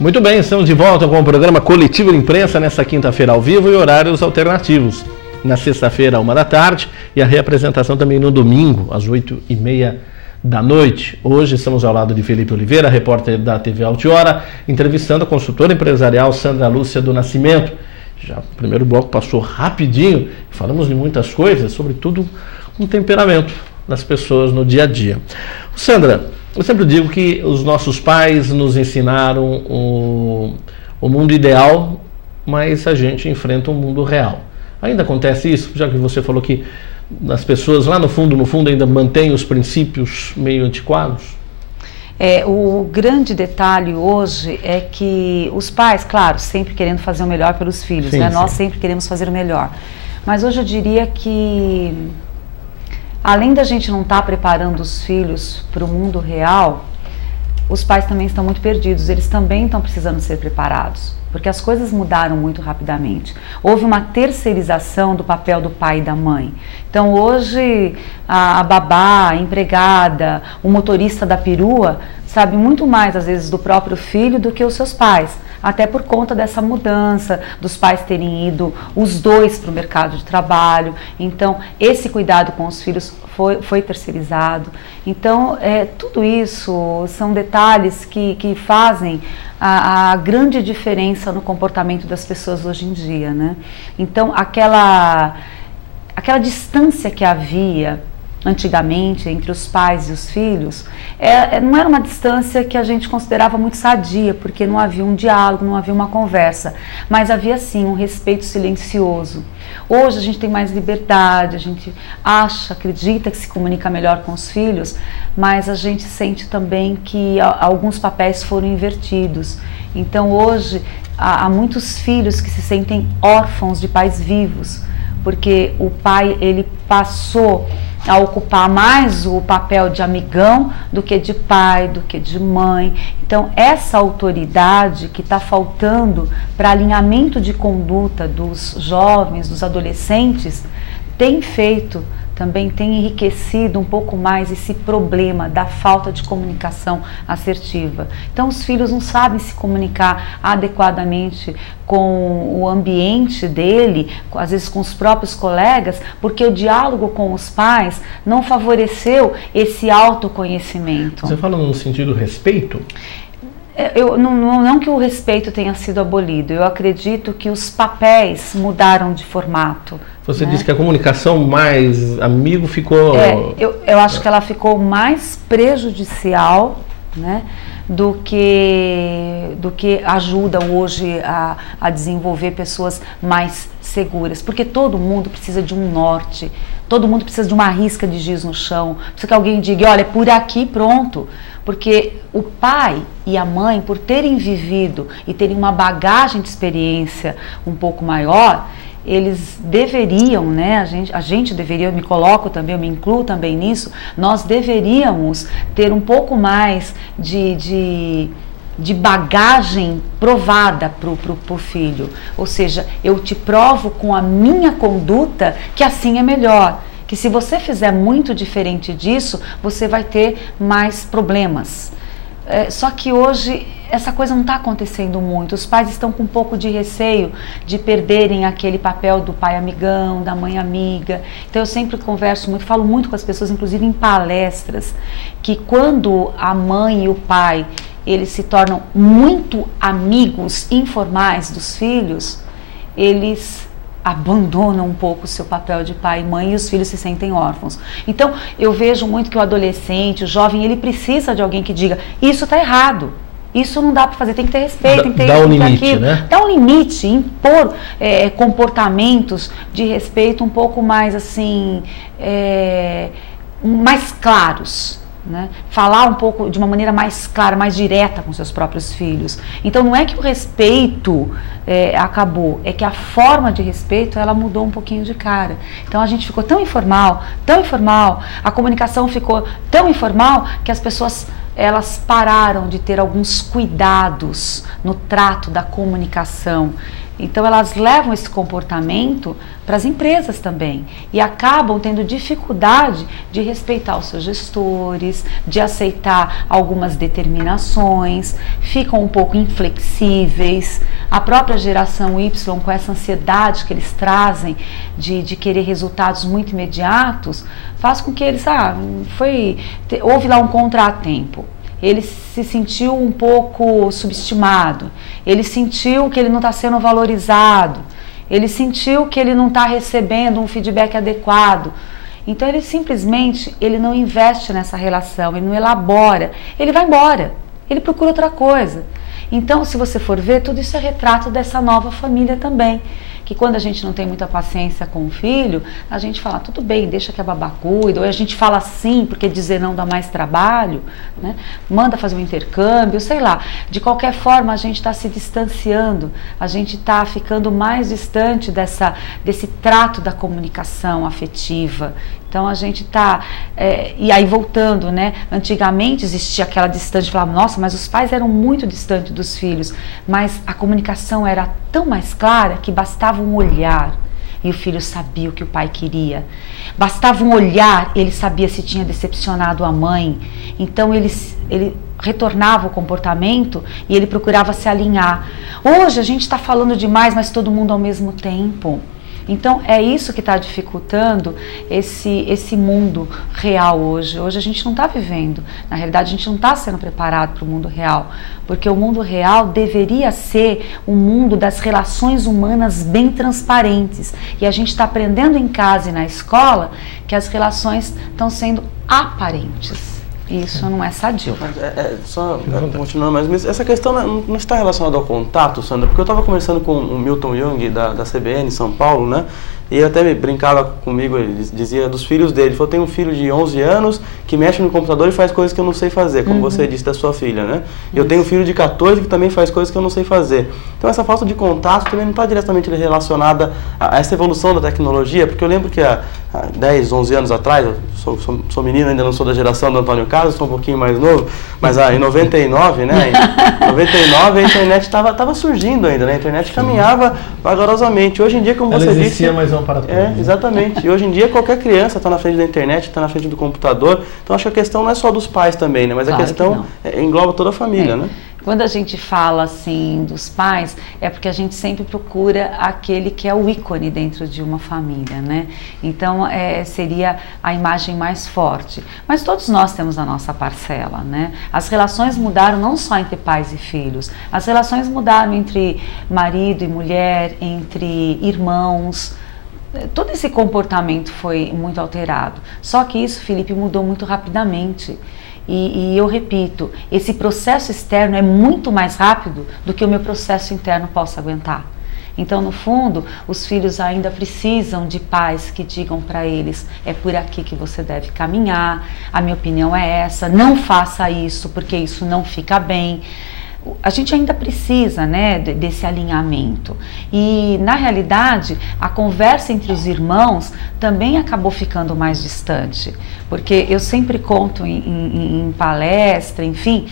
Muito bem, estamos de volta com o programa Coletivo de Imprensa nesta quinta-feira ao vivo e horários alternativos. Na sexta-feira, 13h, e a reapresentação também no domingo, às 8h30 da noite. Hoje estamos ao lado de Felipe Oliveira, repórter da TV Altiora, entrevistando a consultora empresarial Sandra Lúcia do Nascimento. Já o primeiro bloco passou rapidinho, falamos de muitas coisas, sobretudo com o temperamento das pessoas no dia a dia. Sandra, eu sempre digo que os nossos pais nos ensinaram o mundo ideal, mas a gente enfrenta um mundo real. Ainda acontece isso, já que você falou que as pessoas lá no fundo ainda mantêm os princípios meio antiquados? O grande detalhe hoje é que os pais, claro, sempre querendo fazer o melhor pelos filhos, né? Nós sempre queremos fazer o melhor. Mas hoje eu diria que, além da gente não estar preparando os filhos para o mundo real, os pais também estão muito perdidos, eles também estão precisando ser preparados. Porque as coisas mudaram muito rapidamente. Houve uma terceirização do papel do pai e da mãe. Então hoje a babá, a empregada, o motorista da perua sabe muito mais às vezes do próprio filho do que os seus pais. Até por conta dessa mudança, dos pais terem ido os dois para o mercado de trabalho. Então esse cuidado com os filhos foi terceirizado. Então tudo isso são detalhes que fazem a grande diferença no comportamento das pessoas hoje em dia, né? Então, aquela distância que havia antigamente entre os pais e os filhos, não era uma distância que a gente considerava muito sadia, porque não havia um diálogo, não havia uma conversa, mas havia sim um respeito silencioso. Hoje a gente tem mais liberdade, a gente acredita que se comunica melhor com os filhos, mas a gente sente também que alguns papéis foram invertidos. Então hoje há muitos filhos que se sentem órfãos de pais vivos, porque o pai ele passou a ocupar mais o papel de amigão do que de pai, do que de mãe. Então essa autoridade que está faltando para alinhamento de conduta dos jovens, dos adolescentes, também tem enriquecido um pouco mais esse problema da falta de comunicação assertiva. Então os filhos não sabem se comunicar adequadamente com o ambiente dele, às vezes com os próprios colegas, porque o diálogo com os pais não favoreceu esse autoconhecimento. Você fala no sentido respeito? Não que o respeito tenha sido abolido, eu acredito que os papéis mudaram de formato. Você disse que a comunicação mais amigo ficou... Eu acho que ela ficou mais prejudicial, né, do que ajuda hoje a desenvolver pessoas mais seguras. Porque todo mundo precisa de um norte, todo mundo precisa de uma risca de giz no chão, precisa que alguém diga, olha, é por aqui, pronto. Porque o pai e a mãe, por terem vivido e terem uma bagagem de experiência um pouco maior, eles deveriam, né, a gente deveria, eu me coloco também, eu me incluo também nisso, nós deveríamos ter um pouco mais de bagagem provada pro filho. Ou seja, eu te provo com a minha conduta que assim é melhor. Que se você fizer muito diferente disso, você vai ter mais problemas. Só que hoje essa coisa não está acontecendo muito. Os pais estão com um pouco de receio de perderem aquele papel do pai amigão, da mãe amiga. Então eu sempre converso muito, falo muito com as pessoas, inclusive em palestras, que quando a mãe e o pai eles se tornam muito amigos informais dos filhos, eles abandonam um pouco o seu papel de pai e mãe e os filhos se sentem órfãos. Então eu vejo muito que o adolescente, o jovem, ele precisa de alguém que diga, isso está errado, isso não dá para fazer, tem que ter respeito, tem que ter isso, um limite, aquilo. Né? Dá um limite, impor comportamentos de respeito um pouco mais assim, mais claros. Né? Falar um pouco de uma maneira mais clara, mais direta com seus próprios filhos. Então não é que o respeito acabou, é que a forma de respeito ela mudou um pouquinho de cara. Então a gente ficou tão informal, a comunicação ficou tão informal que as pessoas elas pararam de ter alguns cuidados no trato da comunicação. Então elas levam esse comportamento para as empresas também e acabam tendo dificuldade de respeitar os seus gestores, de aceitar algumas determinações, ficam um pouco inflexíveis. A própria geração Y, com essa ansiedade que eles trazem de querer resultados muito imediatos, faz com que eles, houve lá um contratempo. Ele se sentiu um pouco subestimado, ele sentiu que ele não está sendo valorizado, ele sentiu que ele não está recebendo um feedback adequado. Então ele simplesmente não investe nessa relação, ele não elabora, ele vai embora, ele procura outra coisa. Então, se você for ver, tudo isso é retrato dessa nova família também. Que quando a gente não tem muita paciência com o filho, a gente fala, tudo bem, deixa que a babá cuida, ou a gente fala sim, porque dizer não dá mais trabalho, né? Manda fazer um intercâmbio, sei lá. De qualquer forma, a gente está se distanciando, a gente está ficando mais distante desse trato da comunicação afetiva. Então a gente está, e aí voltando, né? Antigamente existia aquela distância, falava, nossa, mas os pais eram muito distantes dos filhos, mas a comunicação era tão mais clara que bastava um olhar e o filho sabia o que o pai queria. Bastava um olhar, ele sabia se tinha decepcionado a mãe. Então ele retornava o comportamento e ele procurava se alinhar. Hoje a gente está falando demais, mas todo mundo ao mesmo tempo. Então é isso que está dificultando esse mundo real hoje. Hoje a gente não está vivendo, na realidade a gente não está sendo preparado para o mundo real, porque o mundo real deveria ser um mundo das relações humanas bem transparentes. E a gente está aprendendo em casa e na escola que as relações estão sendo aparentes. Isso não é sadio. Só continuando, mas essa questão não está relacionada ao contato, Sandra, porque eu estava conversando com o Milton Jung, da CBN São Paulo, né? E ele até brincava comigo, ele dizia dos filhos dele. Ele falou, tem um filho de 11 anos que mexe no computador e faz coisas que eu não sei fazer, como você disse da sua filha, né? E eu tenho um filho de 14 que também faz coisas que eu não sei fazer. Então essa falta de contato também não está diretamente relacionada a essa evolução da tecnologia, porque eu lembro que há 10, 11 anos atrás, eu sou menino, ainda não sou da geração do Antônio Carlos, sou um pouquinho mais novo, mas em 99, né? Em 99 a internet estava surgindo ainda, né? A internet caminhava vagarosamente. Hoje em dia, como você disse... mas não para todos. Exatamente. E hoje em dia qualquer criança está na frente da internet, está na frente do computador. Então acho que a questão não é só dos pais também, né? Mas claro, a questão engloba toda a família, né? Quando a gente fala assim dos pais, é porque a gente sempre procura aquele que é o ícone dentro de uma família, né? Então seria a imagem mais forte. Mas todos nós temos a nossa parcela, né? As relações mudaram não só entre pais e filhos, as relações mudaram entre marido e mulher, entre irmãos. Todo esse comportamento foi muito alterado. Só que isso, Felipe, mudou muito rapidamente. E eu repito, esse processo externo é muito mais rápido do que o meu processo interno possa aguentar. Então, no fundo, os filhos ainda precisam de pais que digam para eles, é por aqui que você deve caminhar, a minha opinião é essa, não faça isso porque isso não fica bem. A gente ainda precisa, né, desse alinhamento. E, na realidade, a conversa entre os irmãos também acabou ficando mais distante. Porque eu sempre conto em palestra, enfim,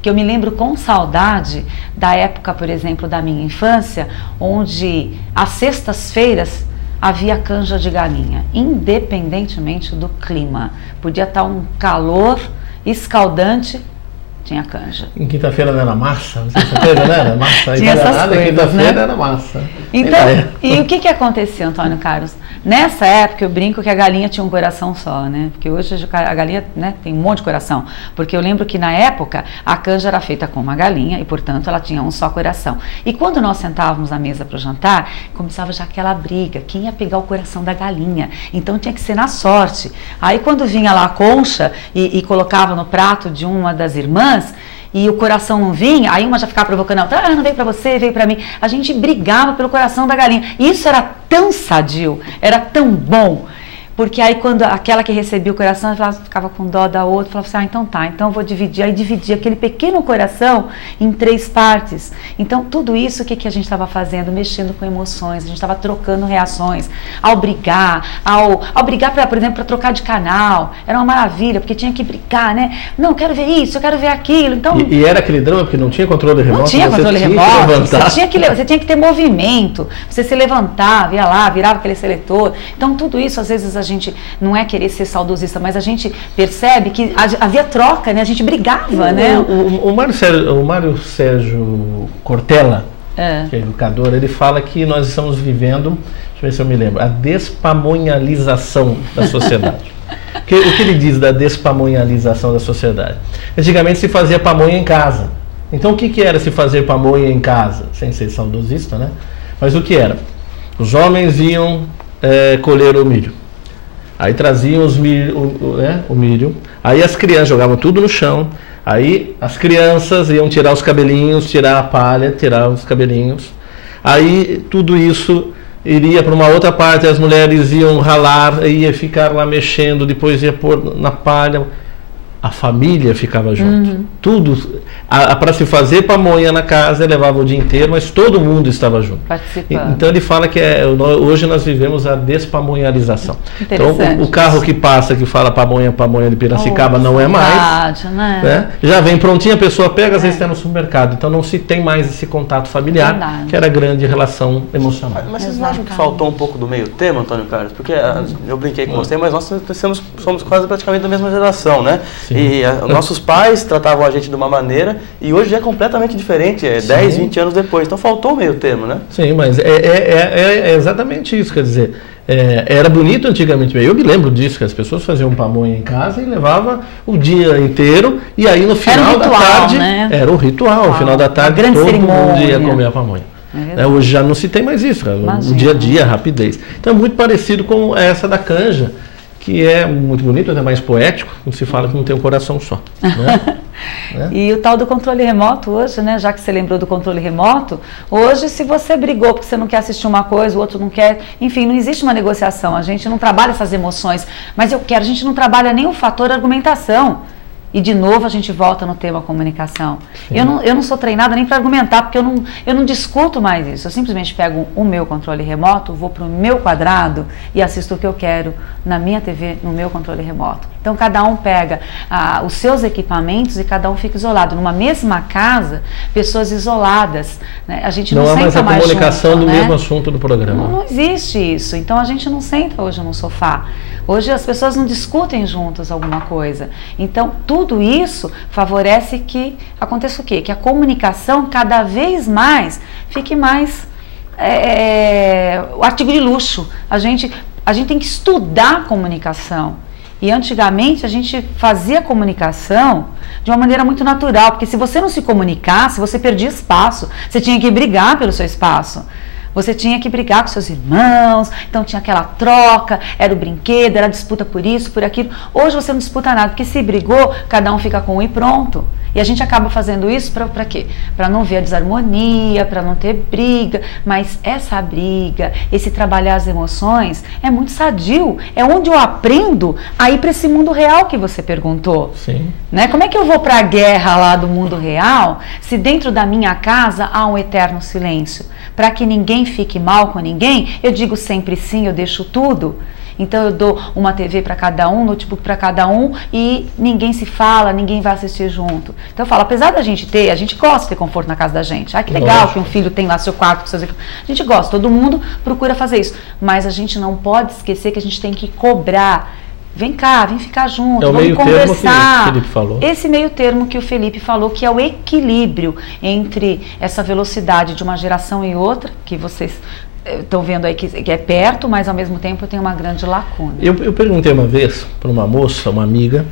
que eu me lembro com saudade da época, por exemplo, da minha infância, onde às sextas-feiras havia canja de galinha, independentemente do clima. Podia estar um calor escaldante, tinha canja. Em quinta-feira não era massa? Não sei se você teve, né? Era massa tinha essas coisas, quinta-feira, né? Era massa. Então, e o que aconteceu, Antônio Carlos? Nessa época eu brinco que a galinha tinha um coração só, né? Porque hoje a galinha, né, tem um monte de coração. Porque eu lembro que na época a canja era feita com uma galinha e, portanto, ela tinha um só coração. E quando nós sentávamos à mesa para o jantar, começava já aquela briga. Quem ia pegar o coração da galinha? Então tinha que ser na sorte. Aí quando vinha lá a concha e colocava no prato de uma das irmãs, e o coração não vinha, aí uma já ficava provocando a outra, não veio pra você, veio pra mim. A gente brigava pelo coração da galinha. E isso era tão sadio, era tão bom, Porque aí quando aquela que recebia o coração, ela ficava com dó da outra, falava assim, então tá, então eu vou dividir. Aí dividia aquele pequeno coração em 3 partes. Então tudo isso, o que a gente estava fazendo? Mexendo com emoções, a gente estava trocando reações. Ao brigar, por exemplo, para trocar de canal, era uma maravilha, porque tinha que brigar, né? Não, eu quero ver isso, eu quero ver aquilo. Então, e era aquele drama, porque não tinha controle remoto? Não tinha controle remoto, você tinha que ter movimento, você se levantava, ia lá, virava aquele seletor. Então tudo isso, às vezes, a gente não é querer ser saudosista, mas a gente percebe que havia troca, né? A gente brigava, né? O Mário Sérgio Cortella, que é educador, ele fala que nós estamos vivendo, deixa eu ver se eu me lembro, a despamonhalização da sociedade. O que ele diz da despamonhalização da sociedade? Antigamente se fazia pamonha em casa. Então o que era se fazer pamonha em casa? Sem ser saudosista, né? Mas o que era? Os homens iam colher o milho. Aí traziam o milho. Aí as crianças jogavam tudo no chão. Aí as crianças iam tirar os cabelinhos, tirar a palha, tirar os cabelinhos. Aí tudo isso iria para uma outra parte, as mulheres iam ralar, ia ficar lá mexendo, depois ia pôr na palha. A família ficava junto. Tudo. Para se fazer pamonha na casa, levava o dia inteiro, mas todo mundo estava junto. Participando. Então ele fala que hoje nós vivemos a despamonhalização. Então o carro que passa, que fala pamonha de Piracicaba, não é mais. Né? Já vem prontinho, a pessoa pega, às vezes está no supermercado. Então não se tem mais esse contato familiar, que era a grande relação emocional. Mas vocês não acham que faltou um pouco do meio termo, Antônio Carlos? Porque eu brinquei com você, mas nós somos quase praticamente da mesma geração, né? Sim. E nossos pais tratavam a gente de uma maneira e hoje é completamente diferente, 10, 20 anos depois. Então faltou o meio termo, né? Sim, mas é exatamente isso, quer dizer, era bonito antigamente. Eu me lembro disso, que as pessoas faziam pamonha em casa e levavam o dia inteiro e aí no final da tarde, né? Era o ritual, no final da tarde todo mundo ia comer a pamonha. Hoje já não se tem mais isso, o dia a dia, a rapidez. Então é muito parecido com essa da canja, que é muito bonito, é mais poético, como se fala que não tem um coração só. Né? E o tal do controle remoto hoje, né, já que você lembrou do controle remoto, hoje se você brigou porque você não quer assistir uma coisa, o outro não quer, enfim, não existe uma negociação, a gente não trabalha essas emoções, mas a gente não trabalha nem o fator argumentação. E de novo a gente volta no tema comunicação. Eu não sou treinada nem para argumentar, porque eu não discuto mais isso. Eu simplesmente pego o meu controle remoto, vou para o meu quadrado e assisto o que eu quero na minha TV, no meu controle remoto. Então cada um pega os seus equipamentos e cada um fica isolado. Numa mesma casa, pessoas isoladas. Né? A gente não senta mais junto. Não há mais a comunicação do mesmo assunto do programa. Não existe isso. Então a gente não senta hoje no sofá. Hoje as pessoas não discutem juntas alguma coisa. Então, tudo isso favorece que aconteça o quê? Que a comunicação cada vez mais fique mais o artigo de luxo. A gente tem que estudar a comunicação. E antigamente a gente fazia comunicação de uma maneira muito natural, porque se você não se comunicasse, você perdia espaço. Você tinha que brigar pelo seu espaço. Você tinha que brigar com seus irmãos, então tinha aquela troca, era o brinquedo, era a disputa por isso, por aquilo. Hoje você não disputa nada, porque se brigou, cada um fica com um e pronto. E a gente acaba fazendo isso para quê? Para não ver a desarmonia, para não ter briga, mas essa briga, esse trabalhar as emoções é muito sadio, é onde eu aprendo a ir para esse mundo real que você perguntou. Sim. Né? Como é que eu vou para a guerra lá do mundo real se dentro da minha casa há um eterno silêncio? Para que ninguém fique mal com ninguém, eu digo sempre sim, eu deixo tudo. Então eu dou uma TV para cada um, notebook para cada um e ninguém se fala, ninguém vai assistir junto. Então eu falo, apesar da gente ter, a gente gosta de ter conforto na casa da gente. Ah, que legal que um filho tem lá seu quarto com seus equipamentos. A gente gosta, todo mundo procura fazer isso. Mas a gente não pode esquecer que a gente tem que cobrar. Vem cá, vem ficar junto, vamos conversar. Que o Felipe falou. Esse meio termo que o Felipe falou, que é o equilíbrio entre essa velocidade de uma geração e outra, que vocês estão vendo aí que é perto, mas ao mesmo tempo tem uma grande lacuna. Eu perguntei uma vez para uma moça, uma amiga,